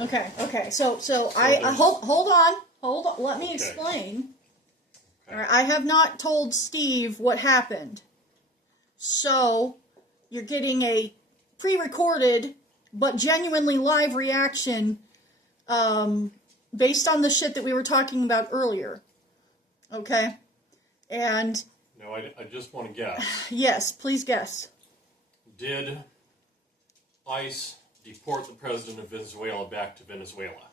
Okay. So I hold on. Let me explain. Okay. All right, I have not told Steve what happened. So you're getting a pre-recorded but genuinely live reaction based on the shit that we were talking about earlier. Okay? And... No, I just want to guess. Yes, please guess. Did ICE deport the president of Venezuela back to Venezuela?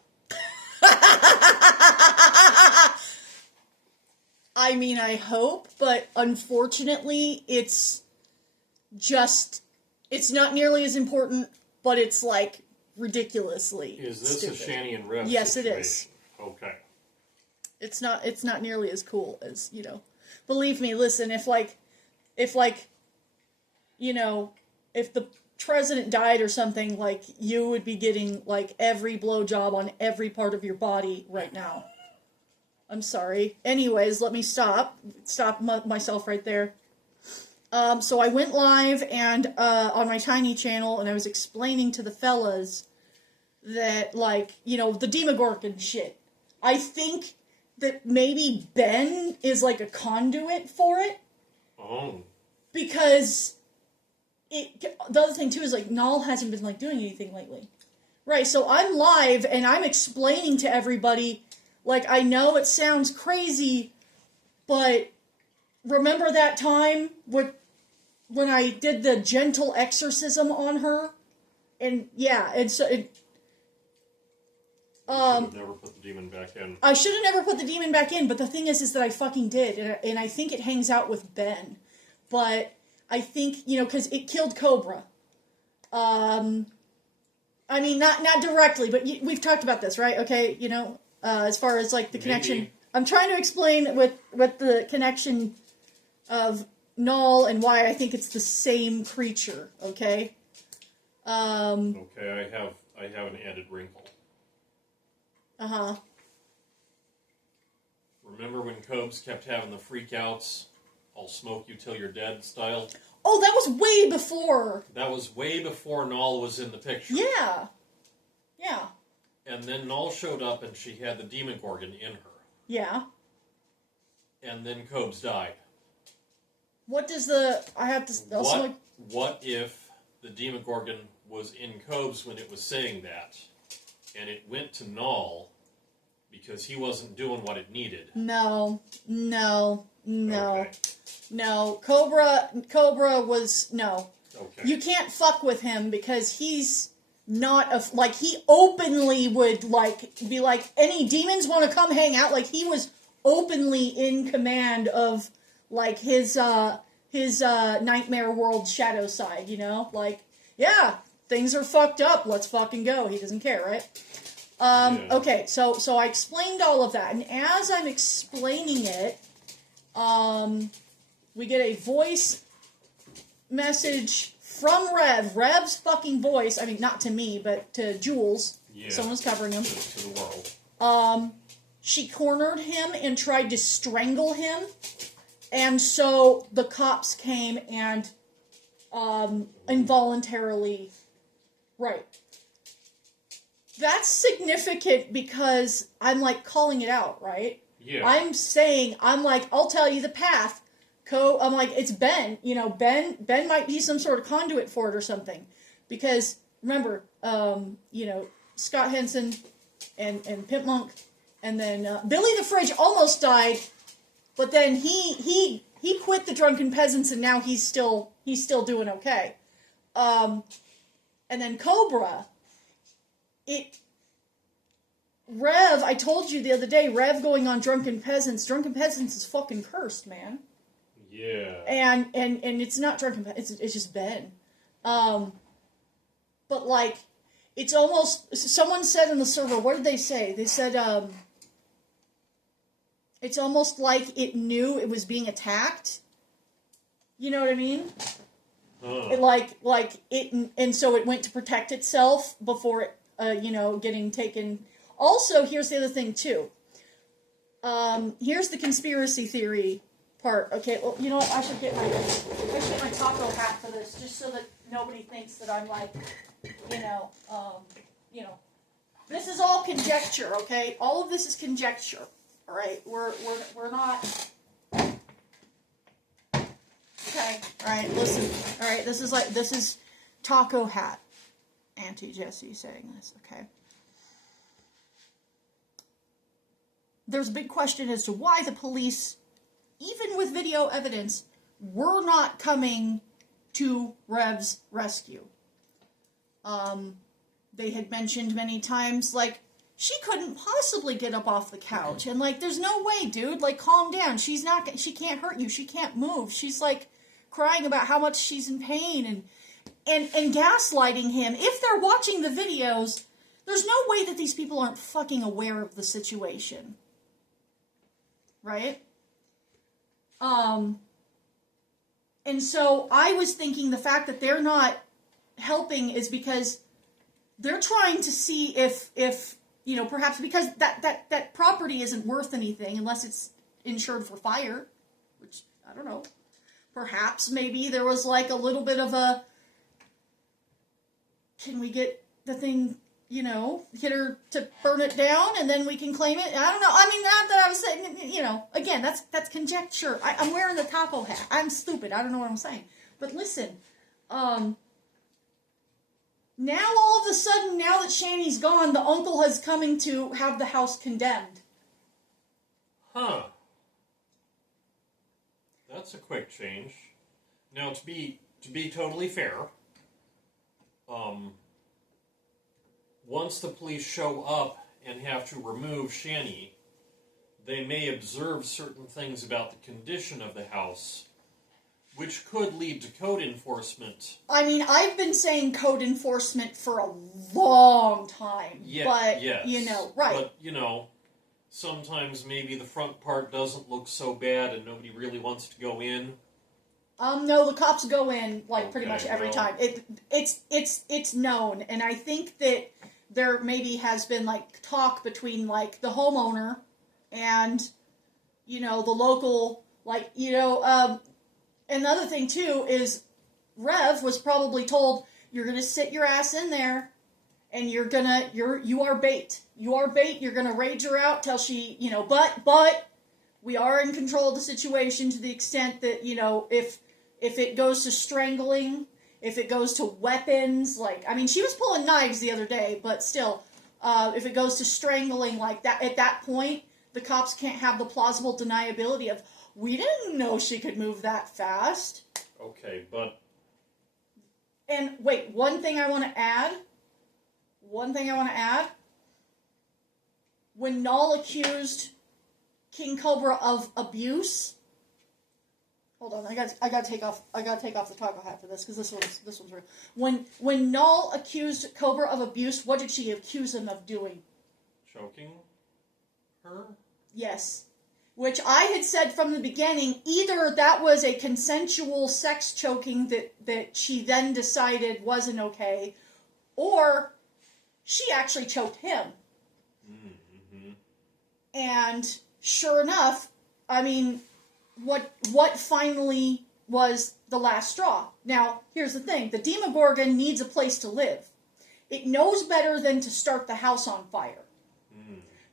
I mean, I hope, but unfortunately, it's not nearly as important, but it's like ridiculously Is this stupid. a Shanny and Rev Yes, situation? it is. Okay. It's not nearly as cool as, believe me, listen, if the president died or something, like, you would be getting, like, every blowjob on every part of your body right now. I'm sorry. Anyways, let me stop myself right there. So I went live and on my tiny channel, and I was explaining to the fellas that, like, the Demogorgon shit. I think that maybe Ben is like a conduit for it. Oh. Because the other thing too is, like, Nal hasn't been, like, doing anything lately. Right, so I'm live and I'm explaining to everybody, like, I know it sounds crazy, but remember that time when I did the gentle exorcism on her? And yeah, and so it... You should have never put the demon back in. I should have never put the demon back in, but the thing is that I fucking did, and I think it hangs out with Ben. But I think, because it killed Cobra. I mean, not directly, but we've talked about this, right? Okay, as far as, like, the connection. Maybe. I'm trying to explain with the connection of Nal and why I think it's the same creature, okay? Okay, I have an added wrinkle. Uh-huh. Remember when Cobes kept having the freakouts, I'll smoke you till you're dead style? Oh, that was way before. That was way before Nal was in the picture. Yeah. Yeah. And then Nal showed up and she had the Demogorgon in her. Yeah. And then Cobes died. What does the... I have to... What if the Demogorgon was in Cobes when it was saying that, and it went to Nal because he wasn't doing what it needed? No. Okay. No. Cobra was... No. Okay. You can't fuck with him because he's not a... Like, he openly would, like, be like, any demons want to come hang out? Like, he was openly in command of, like, his Nightmare World shadow side, Like, yeah, things are fucked up. Let's fucking go. He doesn't care, right? Yeah. Okay, so I explained all of that. And as I'm explaining it, we get a voice message from Rev. Rev's fucking voice. I mean, not to me, but to Jules. Yeah. Someone's covering him. To the world. She cornered him and tried to strangle him. And so the cops came and involuntarily... Right. That's significant because I'm, like, calling it out, right? Yeah. I'm like, I'll tell you the path. I'm like, it's Ben. Ben might be some sort of conduit for it or something. Because, remember, Scott Henson and Pimp Monk, and then Billy the Fridge almost died, but then he quit the Drunken Peasants, and now he's still doing okay. And then Cobra, Rev, I told you the other day, Rev going on Drunken Peasants is fucking cursed, man. Yeah. And it's not Drunken Peasants, it's just Ben. But, like, it's almost, someone said in the server, what did they say? They said, it's almost like it knew it was being attacked. You know what I mean? It, like it, and so it went to protect itself before it, getting taken. Also, here's the other thing too. Here's the conspiracy theory part. Okay, well, you know what? I should get my taco hat for this, just so that nobody thinks that I'm like, This is all conjecture, okay? All of this is conjecture. All right, we're not. Okay, all right. Listen, all right. This is Taco Hat, Auntie Jessie saying this. Okay. There's a big question as to why the police, even with video evidence, were not coming to Rev's rescue. They had mentioned many times, like, she couldn't possibly get up off the couch. And, like, there's no way, dude. Like, calm down. She can't hurt you. She can't move. She's, like, crying about how much she's in pain and gaslighting him. If they're watching the videos, there's no way that these people aren't fucking aware of the situation. Right? And so I was thinking the fact that they're not helping is because they're trying to see if you know, perhaps because that property isn't worth anything unless it's insured for fire, which, I don't know. Perhaps maybe there was like a little bit of a, can we get the thing, you know, get her to burn it down and then we can claim it? I don't know. I mean, not that I was saying, you know, again, that's conjecture. I'm wearing the taco hat. I'm stupid. I don't know what I'm saying. But listen, now all of a sudden, now that Shanny's gone, the uncle is coming to have the house condemned. Huh. That's a quick change. Now, to be totally fair, once the police show up and have to remove Shanny, they may observe certain things about the condition of the house, which could lead to code enforcement. I mean, I've been saying code enforcement for a long time. Yeah, but, yes. you know, right. But, you know, sometimes maybe the front part doesn't look so bad and nobody really wants to go in. No, the cops go in, like, pretty much every well. time. It's known, and I think that there maybe has been, like, talk between, like, the homeowner and, you know, the local, like, you know, another thing, too, is Rev was probably told, you're gonna sit your ass in there, and you are bait. You are bait, you're gonna rage her out till she, you know, but, we are in control of the situation to the extent that, you know, if it goes to strangling, if it goes to weapons, like, I mean, she was pulling knives the other day, but still, if it goes to strangling like that, at that point, the cops can't have the plausible deniability of, we didn't know she could move that fast. Okay, but... And, wait, one thing I want to add. When Nal accused King Cobra of abuse... Hold on, I gotta take off the taco hat for this, because this one's real. When Nal accused Cobra of abuse, what did she accuse him of doing? Choking her? Yes. Which I had said from the beginning, either that was a consensual sex choking that she then decided wasn't okay, or she actually choked him. Mm-hmm. And sure enough, I mean, what finally was the last straw? Now, here's the thing. The Demogorgon needs a place to live. It knows better than to start the house on fire.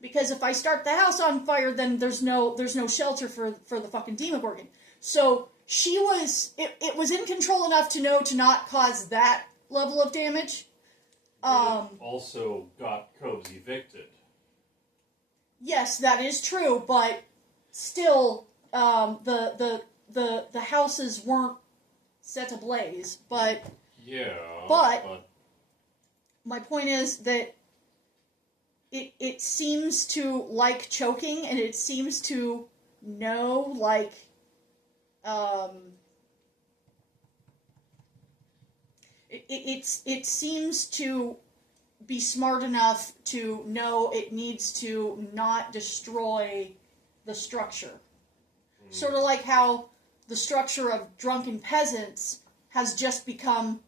Because if I start the house on fire, then there's no shelter for the fucking Demogorgon. So she was, it was in control enough to know to not cause that level of damage. Also got Cobes evicted. Yes, that is true, but still, the houses weren't set ablaze. But my point is that it seems to like choking, and it seems to know, like, it seems to be smart enough to know it needs to not destroy the structure. Sort of like how the structure of Drunken Peasants has just become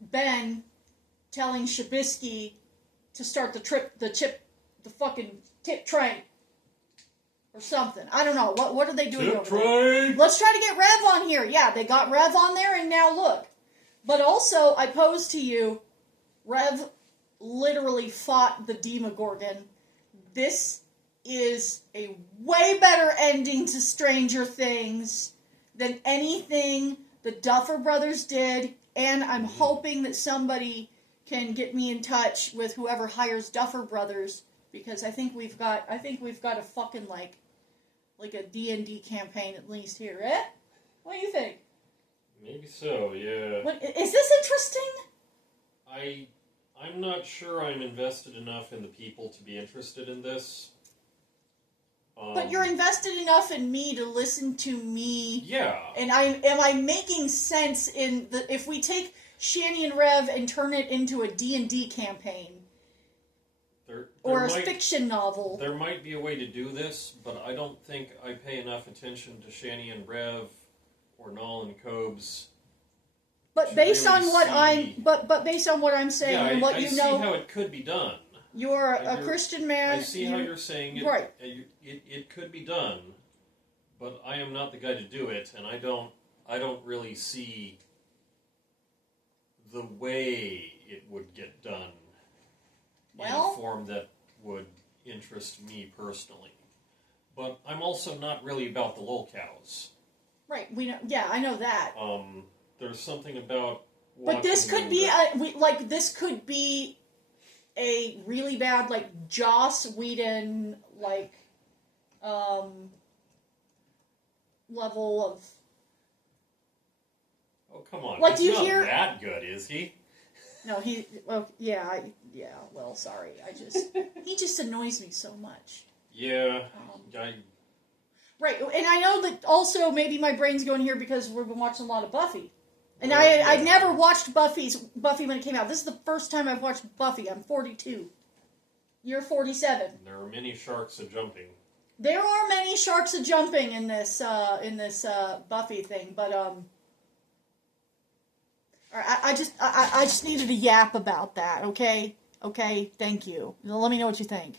Ben telling Shabisky to start the fucking tip train. Or something. I don't know. What are they doing over there? Let's try to get Rev on here. Yeah, they got Rev on there, and now look. But also, I pose to you, Rev literally fought the Demogorgon. This is a way better ending to Stranger Things than anything the Duffer Brothers did, and I'm hoping that somebody can get me in touch with whoever hires Duffer Brothers, because I think we've got a fucking like a D&D campaign at least here, eh? What do you think? Maybe so, yeah. Is this interesting? I'm not sure I'm invested enough in the people to be interested in this. But you're invested enough in me to listen to me. Yeah. And am I making sense if we take Shanny and Rev and turn it into a D&D campaign? Or a fiction novel. There might be a way to do this, but I don't think I pay enough attention to Shanny and Rev or Nal and Cobes. But based on what I'm saying and what you know, I see how it could be done. You're a Christian man. I see how you're saying it. Right. It could be done, but I am not the guy to do it, and I don't really see the way it would get done in a form that would interest me personally. But I'm also not really about the lolcows. Right. We know. Yeah, I know that. There's something about. But this could be this could be a really bad Joss Whedon level of. Oh, come on! Like, he's not that good, is he? No, he. Well, yeah. Well, sorry. He just annoys me so much. Yeah. Right, and I know that also maybe my brain's going here because we've been watching a lot of Buffy. And I'd never watched Buffy when it came out. This is the first time I've watched Buffy. I'm 42. You're 47. There are many sharks a-jumping. There are many sharks a-jumping in this Buffy thing, but I just needed a yap about that. Okay, thank you. Let me know what you think.